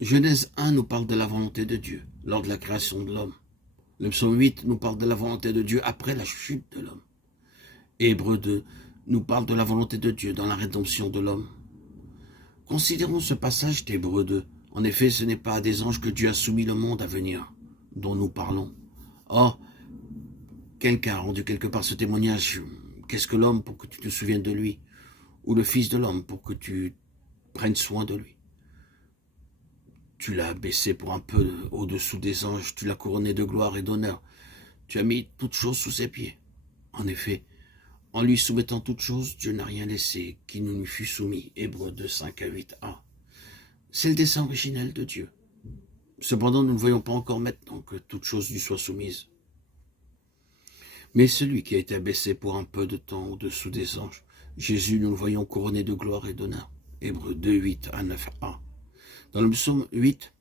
Genèse 1 nous parle de la volonté de Dieu lors de la création de l'homme. Le psaume 8 nous parle de la volonté de Dieu après la chute de l'homme. Hébreux 2 nous parle de la volonté de Dieu dans la rédemption de l'homme. Considérons ce passage d'Hébreux 2. En effet, ce n'est pas à des anges que Dieu a soumis le monde à venir, dont nous parlons. Or, quelqu'un a rendu quelque part ce témoignage. Qu'est-ce que l'homme pour que tu te souviennes de lui? Ou le Fils de l'homme pour que tu prennes soin de lui? Tu l'as baissé pour un peu au-dessous des anges, tu l'as couronné de gloire et d'honneur. Tu as mis toutes choses sous ses pieds. En effet, en lui soumettant toutes choses, Dieu n'a rien laissé qui ne lui fût soumis. Hébreux 2, 5 à 8a. C'est le dessein originel de Dieu. Cependant, nous ne voyons pas encore maintenant que toute chose lui soit soumise. Mais celui qui a été abaissé pour un peu de temps au-dessous des anges, Jésus, nous le voyons couronné de gloire et d'honneur. Hébreux 2, 8 à 9a. Dans le psaume 8,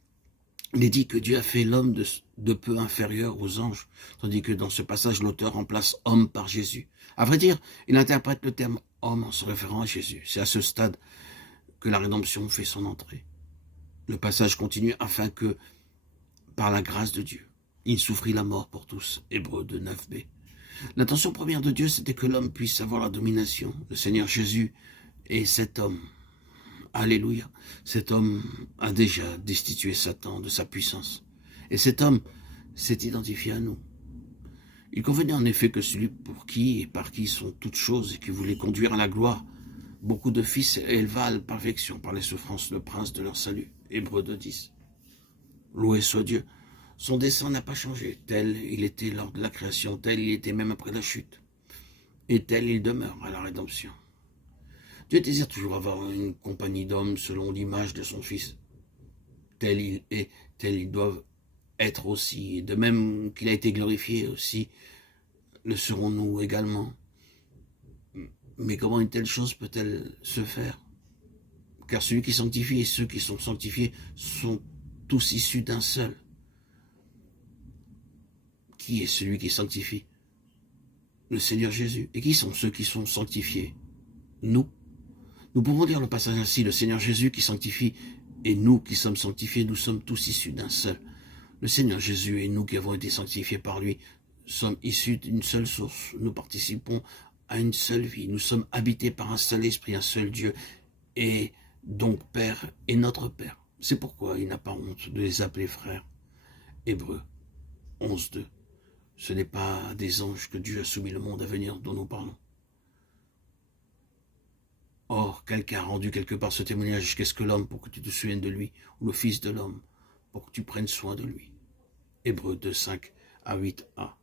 il est dit que Dieu a fait l'homme de peu inférieur aux anges, tandis que dans ce passage, l'auteur remplace homme par Jésus. À vrai dire, il interprète le terme homme en se référant à Jésus. C'est à ce stade que la rédemption fait son entrée. Le passage continue afin que, par la grâce de Dieu, il souffrit la mort pour tous. Hébreux 2, 9b. L'intention première de Dieu, c'était que l'homme puisse avoir la domination. Le Seigneur Jésus est cet homme. Alléluia. Cet homme a déjà destitué Satan de sa puissance. Et cet homme s'est identifié à nous. Il convenait en effet que celui pour qui et par qui sont toutes choses et qui voulait conduire à la gloire, beaucoup de fils éleva à la perfection par les souffrances le prince de leur salut. Hébreux 2.10. Loué soit Dieu. Son dessein n'a pas changé. Tel il était lors de la création, tel il était même après la chute. Et tel il demeure à la rédemption. Dieu désire toujours avoir une compagnie d'hommes selon l'image de son Fils. Tel il est, tel ils doivent être aussi. Et de même qu'il a été glorifié aussi, le serons-nous également. Mais comment une telle chose peut-elle se faire? Car celui qui sanctifie et ceux qui sont sanctifiés sont tous issus d'un seul. Qui est celui qui sanctifie? Le Seigneur Jésus. Et qui sont ceux qui sont sanctifiés? Nous. Nous pouvons lire le passage ainsi, le Seigneur Jésus qui sanctifie et nous qui sommes sanctifiés, nous sommes tous issus d'un seul. Le Seigneur Jésus et nous qui avons été sanctifiés par lui sommes issus d'une seule source. Nous participons à une seule vie. Nous sommes habités par un seul esprit, un seul Dieu et donc Père et notre Père. C'est pourquoi il n'a pas honte de les appeler frères. Hébreux 11.2. Ce n'est pas à des anges que Dieu a soumis le monde à venir dont nous parlons. Or, quelqu'un a rendu quelque part ce témoignage. Qu'est-ce que l'homme pour que tu te souviennes de lui? Ou le Fils de l'homme pour que tu prennes soin de lui? Hébreux 2, 5 à 8a.